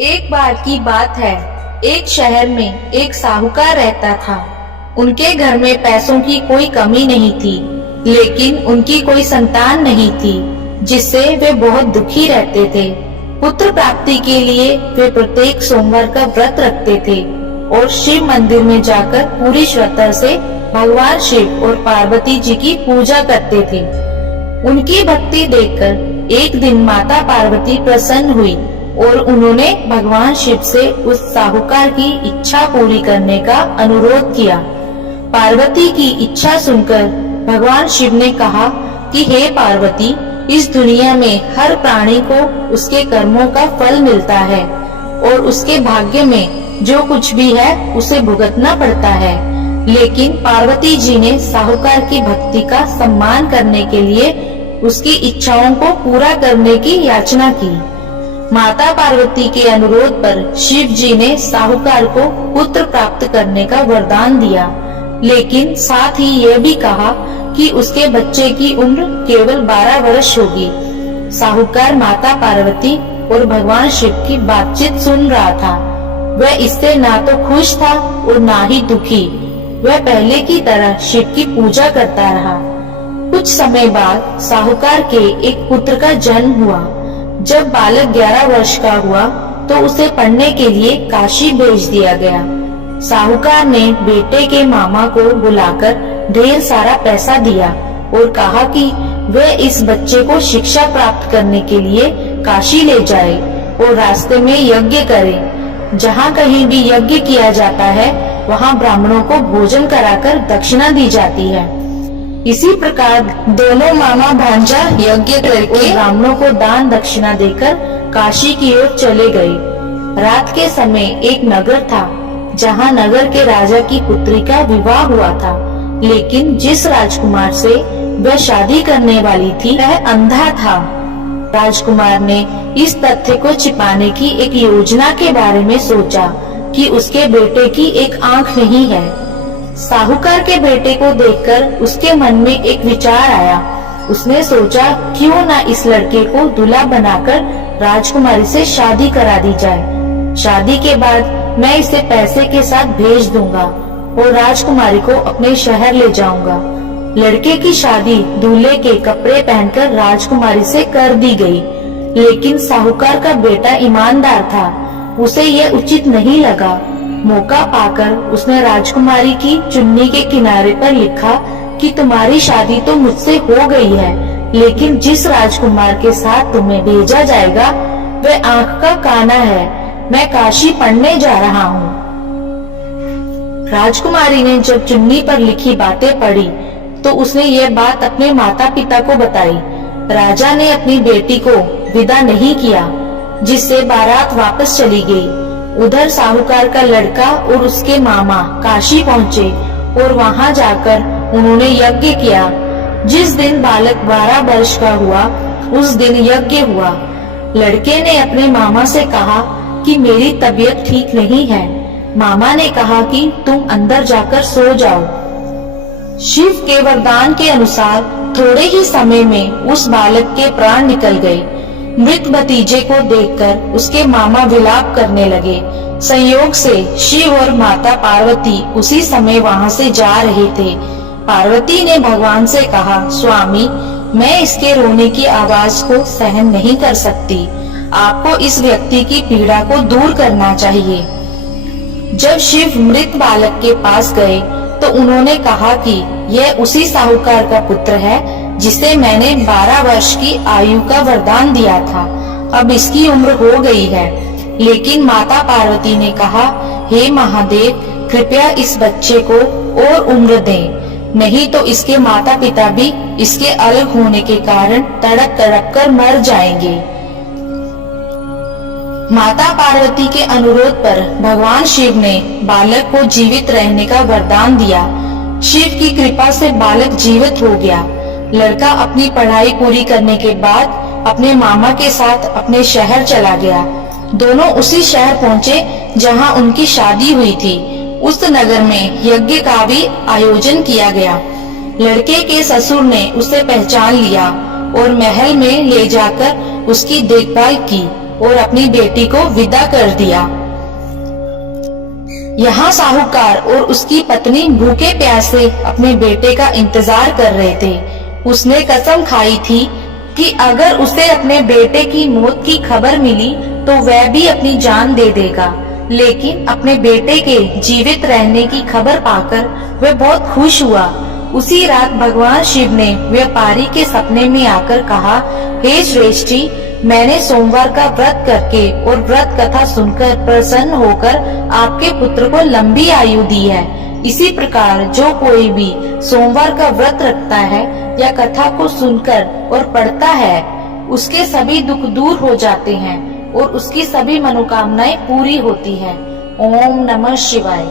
एक बार की बात है, एक शहर में एक साहूकार रहता था। उनके घर में पैसों की कोई कमी नहीं थी, लेकिन उनकी कोई संतान नहीं थी, जिससे वे बहुत दुखी रहते थे। पुत्र प्राप्ति के लिए वे प्रत्येक सोमवार का व्रत रखते थे और शिव मंदिर में जाकर पूरी श्रद्धा से भगवान शिव और पार्वती जी की पूजा करते थे। उनकी भक्ति देखकर एक दिन माता पार्वती प्रसन्न हुई और उन्होंने भगवान शिव से उस साहूकार की इच्छा पूरी करने का अनुरोध किया। पार्वती की इच्छा सुनकर भगवान शिव ने कहा कि हे पार्वती, इस दुनिया में हर प्राणी को उसके कर्मों का फल मिलता है और उसके भाग्य में जो कुछ भी है उसे भुगतना पड़ता है। लेकिन पार्वती जी ने साहूकार की भक्ति का सम्मान करने के लिए उसकी इच्छाओं को पूरा करने की याचना की। माता पार्वती के अनुरोध पर शिव जी ने साहूकार को पुत्र प्राप्त करने का वरदान दिया, लेकिन साथ ही यह भी कहा कि उसके बच्चे की उम्र केवल 12 वर्ष होगी। साहूकार माता पार्वती और भगवान शिव की बातचीत सुन रहा था। वह इससे ना तो खुश था और ना ही दुखी। वह पहले की तरह शिव की पूजा करता रहा। कुछ समय बाद साहूकार के एक पुत्र का जन्म हुआ। जब बालक 11 वर्ष का हुआ तो उसे पढ़ने के लिए काशी भेज दिया गया। साहूकार ने बेटे के मामा को बुलाकर ढेर सारा पैसा दिया और कहा कि वह इस बच्चे को शिक्षा प्राप्त करने के लिए काशी ले जाए और रास्ते में यज्ञ करे। जहाँ कहीं भी यज्ञ किया जाता है वहाँ ब्राह्मणों को भोजन कराकर दक्षिणा दी जाती है। इसी प्रकार दोनों मामा भांजा यज्ञ करके ब्राह्मणों को दान दक्षिणा देकर काशी की ओर चले गए। रात के समय एक नगर था जहाँ नगर के राजा की पुत्री का विवाह हुआ था, लेकिन जिस राजकुमार से वह शादी करने वाली थी वह अंधा था। राजकुमार ने इस तथ्य को छिपाने की एक योजना के बारे में सोचा कि उसके बेटे की एक आंख नहीं है। साहूकार के बेटे को देखकर उसके मन में एक विचार आया। उसने सोचा क्यों ना इस लड़के को दूल्हा बनाकर राजकुमारी से शादी करा दी जाए। शादी के बाद मैं इसे पैसे के साथ भेज दूंगा और राजकुमारी को अपने शहर ले जाऊंगा। लड़के की शादी दूल्हे के कपड़े पहनकर राजकुमारी से कर दी गई, लेकिन साहूकार का बेटा ईमानदार था। उसे यह उचित नहीं लगा। मौका पाकर उसने राजकुमारी की चुन्नी के किनारे पर लिखा कि तुम्हारी शादी तो मुझसे हो गई है, लेकिन जिस राजकुमार के साथ तुम्हें भेजा जाएगा वह आंख का काना है। मैं काशी पढ़ने जा रहा हूँ। राजकुमारी ने जब चुन्नी पर लिखी बातें पढ़ी तो उसने यह बात अपने माता पिता को बताई। राजा ने अपनी बेटी को विदा नहीं किया, जिससे बारात वापस चली गई। उधर साहूकार का लड़का और उसके मामा काशी पहुँचे और वहाँ जाकर उन्होंने यज्ञ किया। जिस दिन बालक 12 वर्ष का हुआ उस दिन यज्ञ हुआ। लड़के ने अपने मामा से कहा कि मेरी तबीयत ठीक नहीं है। मामा ने कहा कि तुम अंदर जाकर सो जाओ। शिव के वरदान के अनुसार थोड़े ही समय में उस बालक के प्राण निकल गए। मृत भतीजे को देखकर उसके मामा विलाप करने लगे। संयोग से शिव और माता पार्वती उसी समय वहाँ से जा रहे थे। पार्वती ने भगवान से कहा, स्वामी, मैं इसके रोने की आवाज को सहन नहीं कर सकती। आपको इस व्यक्ति की पीड़ा को दूर करना चाहिए। जब शिव मृत बालक के पास गए तो उन्होंने कहा कि यह उसी साहूकार का पुत्र है जिसे मैंने 12 वर्ष की आयु का वरदान दिया था। अब इसकी उम्र हो गई है। लेकिन माता पार्वती ने कहा, हे महादेव, कृपया इस बच्चे को और उम्र दें, नहीं तो इसके माता पिता भी इसके अलग होने के कारण तड़प तड़प कर मर जाएंगे। माता पार्वती के अनुरोध पर भगवान शिव ने बालक को जीवित रहने का वरदान दिया। शिव की कृपा से बालक जीवित हो गया। लड़का अपनी पढ़ाई पूरी करने के बाद अपने मामा के साथ अपने शहर चला गया। दोनों उसी शहर पहुँचे जहाँ उनकी शादी हुई थी। उस नगर में यज्ञ का भी आयोजन किया गया। लड़के के ससुर ने उसे पहचान लिया और महल में ले जाकर उसकी देखभाल की। और अपनी बेटी को विदा कर दिया। यहाँ साहूकार और उसकी पत्नी भूखे प्यासे अपने बेटे का इंतजार कर रहे थे। उसने कसम खाई थी कि अगर उसे अपने बेटे की मौत की खबर मिली तो वह भी अपनी जान दे देगा। लेकिन अपने बेटे के जीवित रहने की खबर पाकर वह बहुत खुश हुआ। उसी रात भगवान शिव ने व्यापारी के सपने में आकर कहा, हे श्रेष्ठी, मैंने सोमवार का व्रत करके और व्रत कथा सुनकर प्रसन्न होकर आपके पुत्र को लंबी आयु दी है। इसी प्रकार जो कोई भी सोमवार का व्रत रखता है या कथा को सुनकर और पढ़ता है, उसके सभी दुख दूर हो जाते हैं और उसकी सभी मनोकामनाएं पूरी होती हैं। ओम नमः शिवाय।